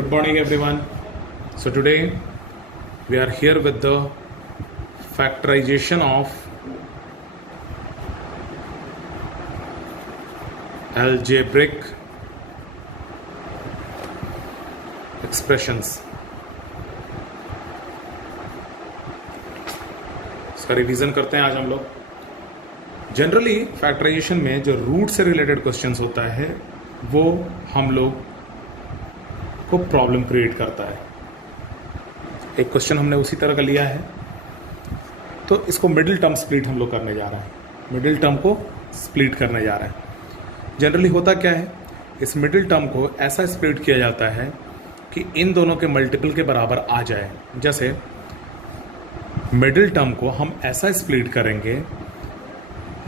Good morning, everyone. So today we are here with the factorization of algebraic expressions. इसका revision करते हैं आज हम लोग. जनरली फैक्टराइजेशन में जो रूट से रिलेटेड क्वेश्चंस होता है वो हम लोग को प्रॉब्लम क्रिएट करता है. एक क्वेश्चन हमने उसी तरह का लिया है, तो इसको मिडिल टर्म स्प्लिट हम लोग करने जा रहे हैं. मिडिल टर्म को स्प्लिट करने जा रहे हैं. जनरली होता क्या है, इस मिडिल टर्म को ऐसा स्प्लिट किया जाता है कि इन दोनों के मल्टीपल के बराबर आ जाए. जैसे मिडिल टर्म को हम ऐसा स्प्लिट करेंगे,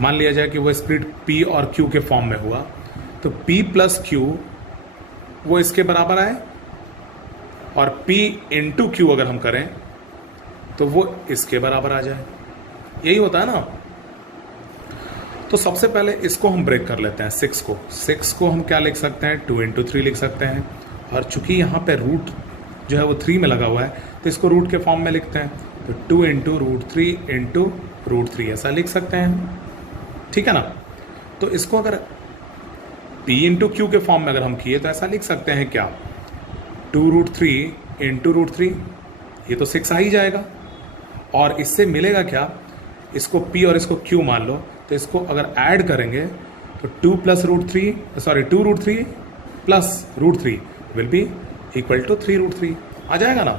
मान लिया जाए कि वो स्प्लिट P और Q के फॉर्म में हुआ, तो P प्लस Q वो इसके बराबर आए, और P इंटू Q अगर हम करें तो वो इसके बराबर आ जाए. यही होता है ना. तो सबसे पहले इसको हम ब्रेक कर लेते हैं. 6 को हम क्या लिख सकते हैं, 2 इंटू 3 लिख सकते हैं. और चूंकि यहाँ पे रूट जो है वो 3 में लगा हुआ है, तो इसको रूट के फॉर्म में लिखते हैं. तो 2 इंटू रूट 3 इंटू रूट 3 ऐसा लिख सकते हैं. ठीक है ना. तो इसको अगर P इंटू Q के फॉर्म में अगर हम किए तो ऐसा लिख सकते हैं क्या, 2 रूट 3 इंटू रूट 3, ये तो 6 आ ही जाएगा. और इससे मिलेगा क्या, इसको P और इसको Q मान लो, तो इसको अगर ऐड करेंगे तो 2 plus root 3 sorry 2 root 3 plus root 3 will be equal to 3 root 3 आ जाएगा ना.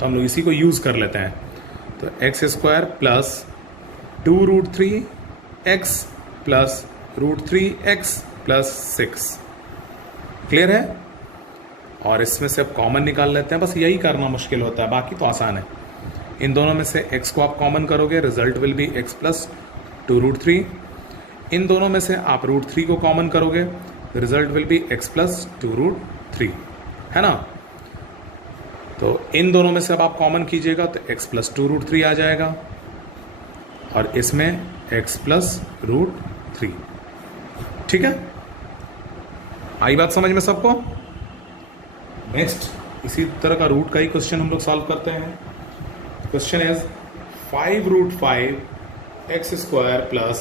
तो हम लोग इसी को यूज कर लेते हैं. तो x square plus 2 root 3 x plus root 3 x plus 6. Clear है. और इसमें से अब कॉमन निकाल लेते हैं. बस यही करना मुश्किल होता है, बाकी तो आसान है. इन दोनों में से x को आप कॉमन करोगे, result will be x plus 2 root 3. इन दोनों में से आप रूट 3 को कॉमन करोगे, result will be x plus 2 root 3, है ना. तो इन दोनों में से अब आप कॉमन कीजिएगा तो x प्लस 2 रूट 3 आ जाएगा, और इसमें x प्लस रूट 3. ठीक है, आई बात समझ में सबको. नेक्स्ट इसी तरह का रूट का ही क्वेश्चन हम लोग सॉल्व करते हैं. Question is 5 root 5 x square plus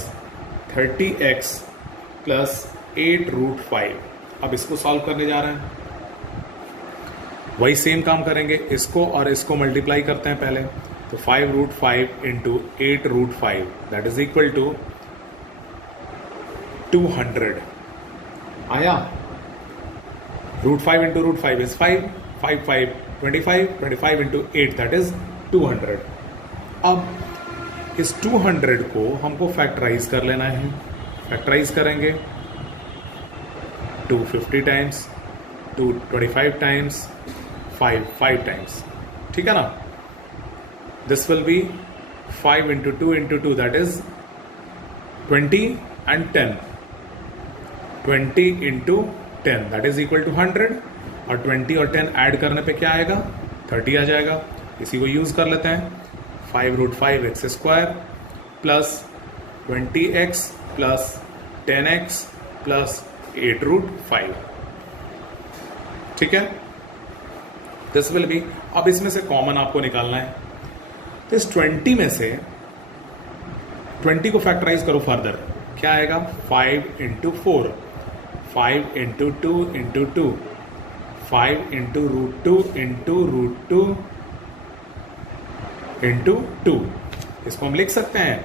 30x plus 8 root 5. अब इसको सॉल्व करने जा रहे हैं. वही सेम काम करेंगे, इसको और इसको मल्टीप्लाई करते हैं पहले. तो 5 root 5 into 8 root 5 that is equal to 200 आया. Root 5 into root 5 is 5 5 25 into 8 that is 200. अब इस 200 को हमको फैक्टराइज कर लेना है. फैक्टराइज करेंगे 250 टाइम्स, 225 टाइम्स, 5 टाइम्स. ठीक है ना. This will be 5 into 2 into 2 that is 20 and 10. 20 into 10 that is equal to 100. और 20 और 10 ऐड करने पे क्या आएगा, 30 आ जाएगा. इसी को यूज कर लेते हैं. 5 root 5 x square plus 20x plus 10x plus 8 root 5. ठीक है. दिस विल बी, अब इसमें से कॉमन आपको निकालना है. तो इस 20 में से 20 को फैक्टराइज करो फर्दर, क्या आएगा, 5 into 4, 5 into 2 into 2, 5 into root 2 into root 2 into 2. इसको हम लिख सकते हैं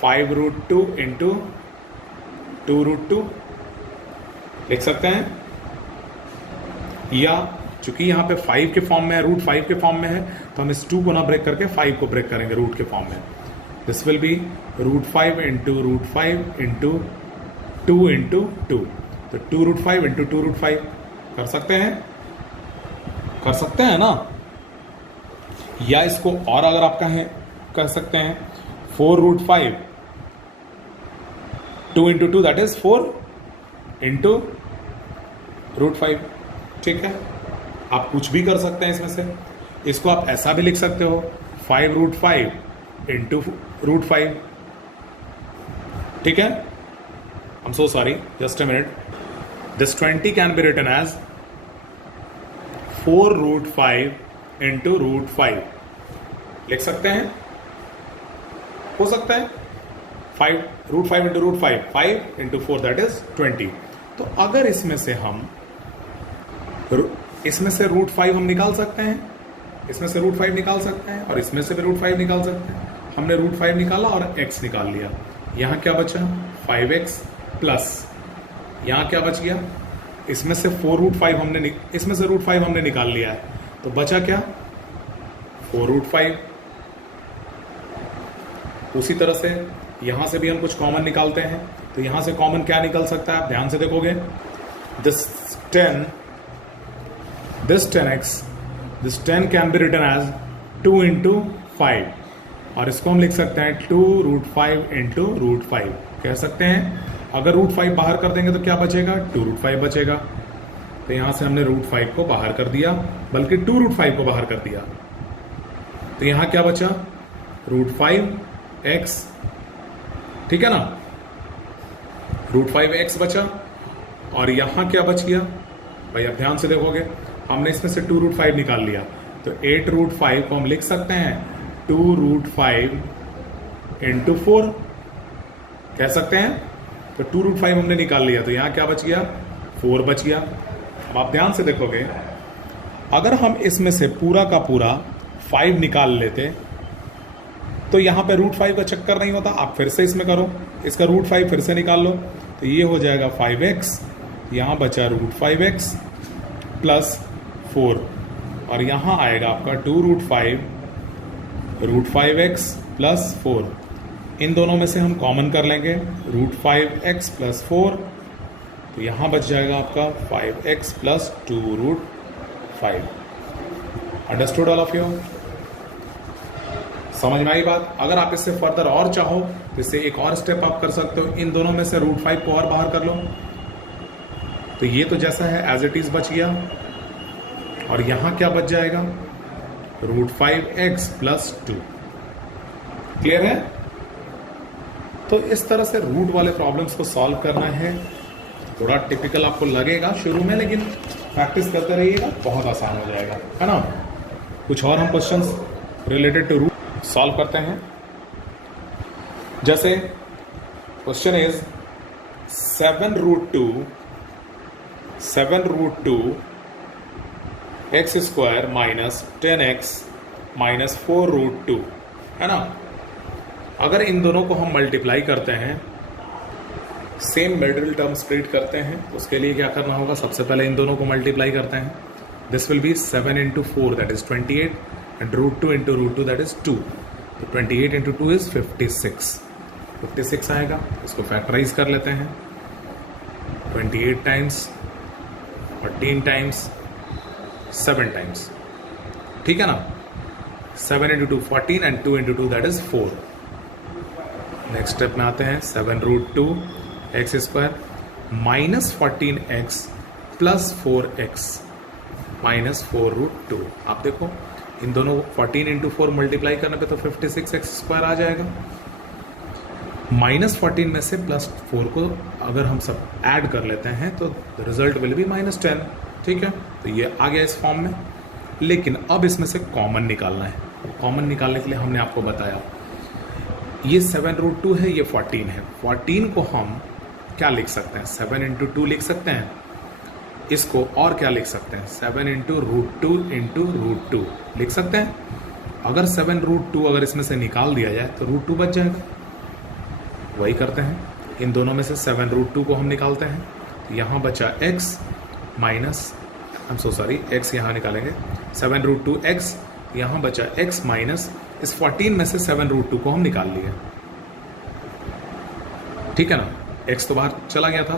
5 रूट 2 इंटू 2 रूट 2 लिख सकते हैं. या चूंकि यहाँ पे 5 के फॉर्म में है, रूट 5 के फॉर्म में है, तो हम इस 2 को ना ब्रेक करके 5 को ब्रेक करेंगे रूट के फॉर्म में. This will be root 5 into root 5 into 2 into 2. तो 2 रूट 5 इंटू 2 रूट 5 कर सकते हैं ना. या इसको और अगर आप कहें कर सकते हैं 4 रूट 5 2 इंटू 2 दैट इज 4 इंटू रूट 5. ठीक है. आप कुछ भी कर सकते हैं इसमें से. इसको आप ऐसा भी लिख सकते हो 5 रूट 5 इंटू रूट 5. ठीक है. I am so sorry, just a minute. This 20 can be written as 4√5 into √5 लिख सकते हैं, हो सकता है 5√5 इंटू √5, 5 इंटू 4 दैट इज 20। तो अगर इसमें से √5 हम निकाल सकते हैं, इसमें से √5 निकाल सकते हैं और इसमें से भी √5 निकाल सकते हैं। हमने √5 निकाला और x निकाल लिया। यहां क्या बचा 5x प्लस यहां क्या बच गया, इसमें से 4√5 इसमें से √5 हमने निकाल लिया है, तो बचा क्या 4√5। उसी तरह से यहां से भी हम कुछ कॉमन निकालते हैं, तो यहां से कॉमन क्या निकल सकता है, आप ध्यान से देखोगे, this 10 can be written as 2 into 5 और इसको हम लिख सकते हैं 2√5 इंटू √5 कह सकते हैं। अगर √5 बाहर कर देंगे तो क्या बचेगा 2√5 बचेगा। तो यहां से हमने √5 को बाहर कर दिया, बल्कि 2√5 को बाहर कर दिया। तो यहां क्या बचा √5x, ठीक है ना, √5x बचा। और यहां क्या बच गया भाई, आप ध्यान से देखोगे, हमने इसमें से 2√5 निकाल लिया, तो 8√5 को हम लिख सकते हैं 2√5 इंटू 4 कह सकते हैं। तो 2√5 हमने निकाल लिया, तो यहां क्या बच गया 4 बच गया। अब आप ध्यान से देखोगे, अगर हम इसमें से पूरा का पूरा 5 निकाल लेते तो यहां पे √5 का चक्कर नहीं होता। आप फिर से इसमें करो, इसका √5 फिर से निकाल लो, तो ये हो जाएगा 5x, यहां बचा √5x प्लस 4 और यहां आएगा आपका 2√5 √5x प्लस 4। इन दोनों में से हम कॉमन कर लेंगे √5x प्लस 4, तो यहां बच जाएगा आपका 5x plus 2√5। Understood all of you? समझ में आई बात? अगर आप इससे फर्दर और चाहो तो इससे एक और स्टेप आप कर सकते हो, इन दोनों में से √5 को और बाहर कर लो, तो ये तो जैसा है एज इट इज बच गया और यहां क्या बच जाएगा √5x प्लस 2। क्लियर है? तो इस तरह से रूट वाले प्रॉब्लम्स को सॉल्व करना है। थोड़ा टिपिकल आपको लगेगा शुरू में, लेकिन प्रैक्टिस करते रहिएगा, बहुत आसान हो जाएगा, है ना। कुछ और हम questions related to root solve करते हैं। जैसे question is 7√2 x² minus 10x minus 4√2, है ना। अगर इन दोनों को हम मल्टीप्लाई करते हैं, सेम मिडिल टर्म स्प्लिट करते हैं, तो उसके लिए क्या करना होगा, सबसे पहले इन दोनों को मल्टीप्लाई करते हैं। This will B 7 into 4 that is 28 and √2 into √2 that is 2। तो 28 इंटू 2 इज 56 आएगा। इसको फैक्टराइज कर लेते हैं, 28 टाइम्स 14 टाइम्स 7 टाइम्स, ठीक है ना। 7 इंटू 2 14 एंड 2 इंटू 2 दैट इज 4। नेक्स्ट स्टेप में आते हैं, 7√2 x² minus 14x plus 4x minus 4√2। आप देखो इन दोनों 14 इंटू 4 मल्टीप्लाई करने पे तो 56x² आ जाएगा। -14 में से +4 को अगर हम सब ऐड कर लेते हैं तो रिजल्ट विल बी -10, ठीक है। तो ये आ गया इस फॉर्म में। लेकिन अब इसमें से कॉमन निकालना है। कॉमन निकालने के लिए हमने आपको बताया ये 7√2 है, ये 14 है। 14 को हम क्या लिख सकते हैं, 7 इंटू 2 लिख सकते हैं। इसको और क्या लिख सकते हैं, 7 इंटू √2 इंटू √2 लिख सकते हैं। अगर 7√2 अगर इसमें से निकाल दिया जाए तो √2 बच जाएगा। वही करते हैं, इन दोनों में से 7√2 को हम निकालते हैं। यहाँ बचा x माइनस, x यहाँ निकालेंगे, 7√2x, यहाँ बचा x माइनस इस 14 में से 7√2 को हम निकाल लिए, ठीक है ना। x तो बाहर चला गया था,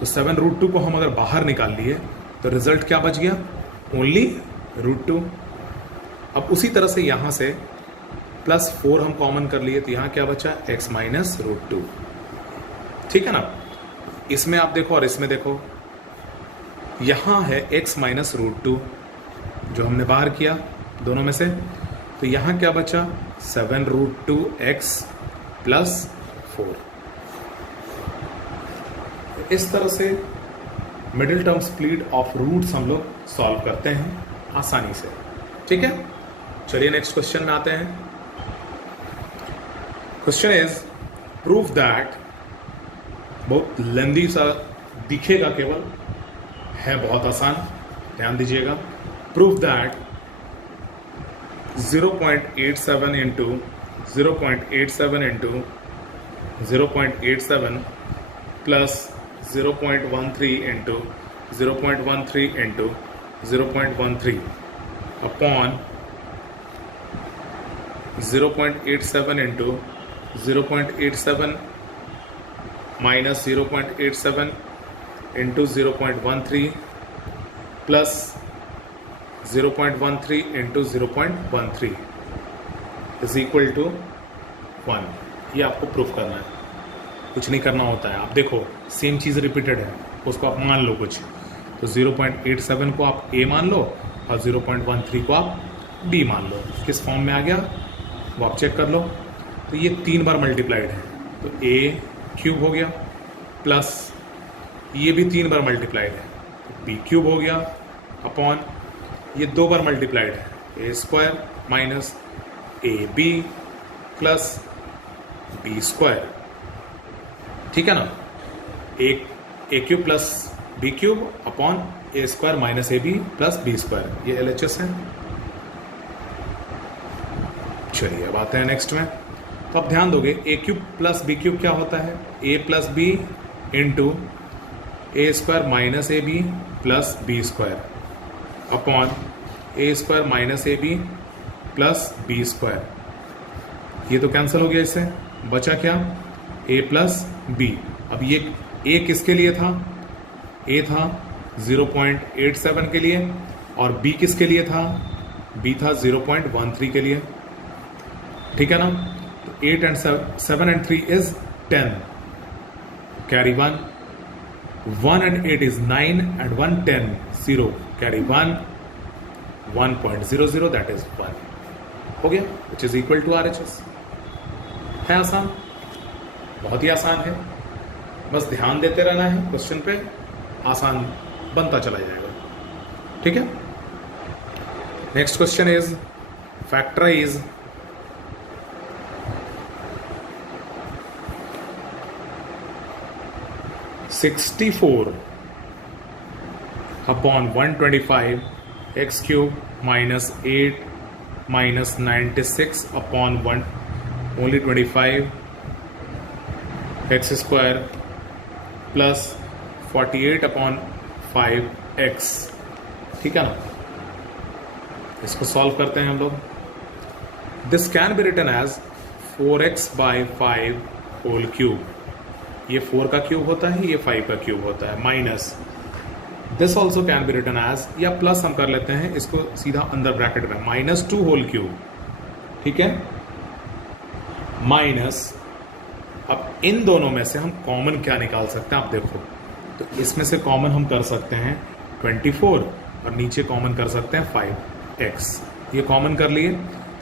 तो 7√2 को हम अगर बाहर निकाल लिए तो रिजल्ट क्या बच गया, ओनली √2। अब उसी तरह से यहाँ से +4 हम कॉमन कर लिए, तो यहाँ क्या बचा, x माइनस √2, ठीक है ना। इसमें आप देखो और इसमें देखो, यहाँ है x माइनस √2 जो हमने बाहर किया दोनों में से, तो यहाँ क्या बचा, 7√2x प्लस 4। इस तरह से middle term split of roots हम लोग सॉल्व करते हैं आसानी से। ठीक है, चलिए नेक्स्ट क्वेश्चन में आते हैं। क्वेश्चन इज प्रूफ दैट, बहुत लेंदी सा दिखेगा, केवल है बहुत आसान, ध्यान दीजिएगा। Proof that 0.87 into 0.87 into 0.87 plus 0.13 into 0.13 into 0.13 upon 0.87 into 0.87 minus 0.87 into 0.13 plus 0.13 into 0.13 is equal to 1। ये आपको प्रूफ करना है, कुछ नहीं करना होता है। आप देखो सेम चीज़ रिपीटेड है, उसको आप मान लो कुछ, तो 0.87 को आप a मान लो और 0.13 को आप b मान लो। किस फॉर्म में आ गया वो आप चेक कर लो। तो ये 3 बार मल्टीप्लाइड है, तो a क्यूब हो गया, प्लस ये भी 3 बार मल्टीप्लाइड है, तो b क्यूब हो गया, अपॉन ये 2 बार मल्टीप्लाइड है, a square minus ab plus b square. ठीक है ना, a cube plus b cube upon a square minus a b plus b square, ये LHS है। चलिए अब आते हैं नेक्स्ट में। तो अब ध्यान दोगे a cube plus b cube क्या होता है, a plus b into a square minus a b plus b square upon a square minus a b plus b square. ये तो कैंसिल हो गया, इससे बचा क्या, a प्लस बी। अब ये a किसके लिए था, a था 0.87 के लिए, और b किसके लिए था, b था 0.13 के लिए। ठीक है ना, तो 8 and 7 and 3 is 10, carry 1, 1 and 8 is 9 and 1 10, 0, carry 1, 1.00 that is 1 हो गया, which is equal to RHS। है आसान, बहुत ही आसान है, बस ध्यान देते रहना है क्वेश्चन पे, आसान बनता चला जाएगा। ठीक है, next question is factorise 64 upon 125 x cube minus 8 minus 96 upon 1 only 25 x square plus 48 upon 5x। ठीक है ना, इसको सॉल्व करते हैं हम लोग। This can be written as 4x by 5 whole cube. ये 4 का क्यूब होता है, ये 5 का क्यूब होता है, minus this also can be written as, या प्लस हम कर लेते हैं इसको सीधा अंदर ब्रैकेट में, -2 होल क्यूब। ठीक है, माइनस, अब इन दोनों में से हम कॉमन क्या निकाल सकते हैं, आप देखो, तो इसमें से कॉमन हम कर सकते हैं 24 और नीचे कॉमन कर सकते हैं 5x। ये कॉमन कर लिए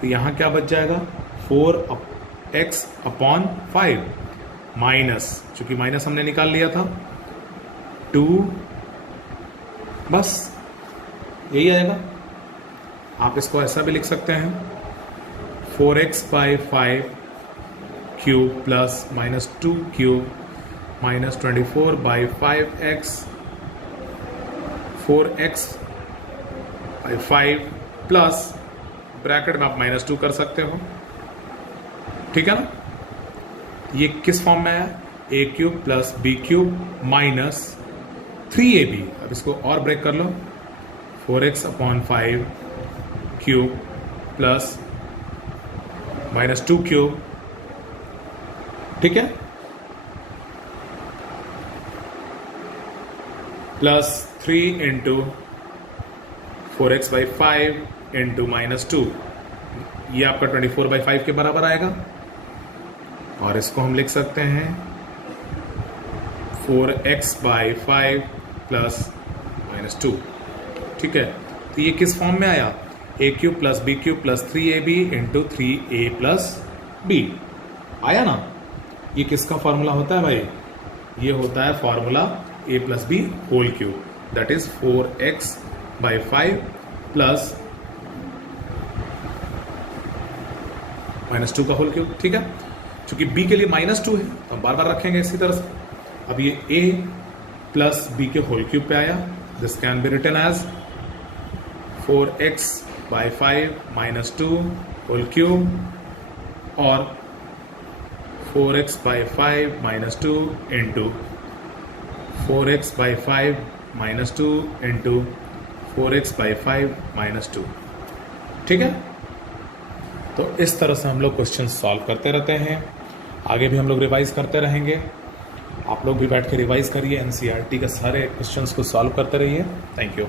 तो यहाँ क्या बच जाएगा, 4x अपॉन 5 माइनस, चूंकि माइनस हमने निकाल लिया था, 2, बस यही आएगा। आप इसको ऐसा भी लिख सकते हैं 4x by 5 cube plus -2 cube minus 24 by 5x, 4x by 5 plus bracket में आप -2 कर सकते हो। ठीक है ना, ये किस फॉर्म में है, a cube plus b cube minus 3ab। अब इसको और ब्रेक कर लो, 4x upon 5 cube plus -2 cube. ठीक है, plus 3 into 4x by 5 into -2, ये आपका 24 बाई 5 के बराबर आएगा। और इसको हम लिख सकते हैं 4x बाई 5 प्लस -2। ठीक है, तो ये किस फॉर्म में आया, a cube plus b cube plus 3ab into 3a plus b आया ना। ये किसका फॉर्मूला होता है भाई, ये होता है formula a plus b whole cube, that is 4x by 5 plus -2 का होल क्यूब। ठीक है, चूंकि b के लिए -2 है तो हम बार बार रखेंगे इसी तरह से। अब ये a प्लस बी के होल क्यूब पे आया, this can be written as 4x by 5 -2 whole cube और 4x by 5 -2 into 4x by 5 -2 into 4x by 5 -2। ठीक है, तो इस तरह से हम लोग क्वेश्चन सॉल्व करते रहते हैं, आगे भी हम लोग रिवाइज करते रहेंगे। आप लोग भी बैठ के रिवाइज करिए, एनसीईआरटी के सारे क्वेश्चंस को सॉल्व करते रहिए। Thank you.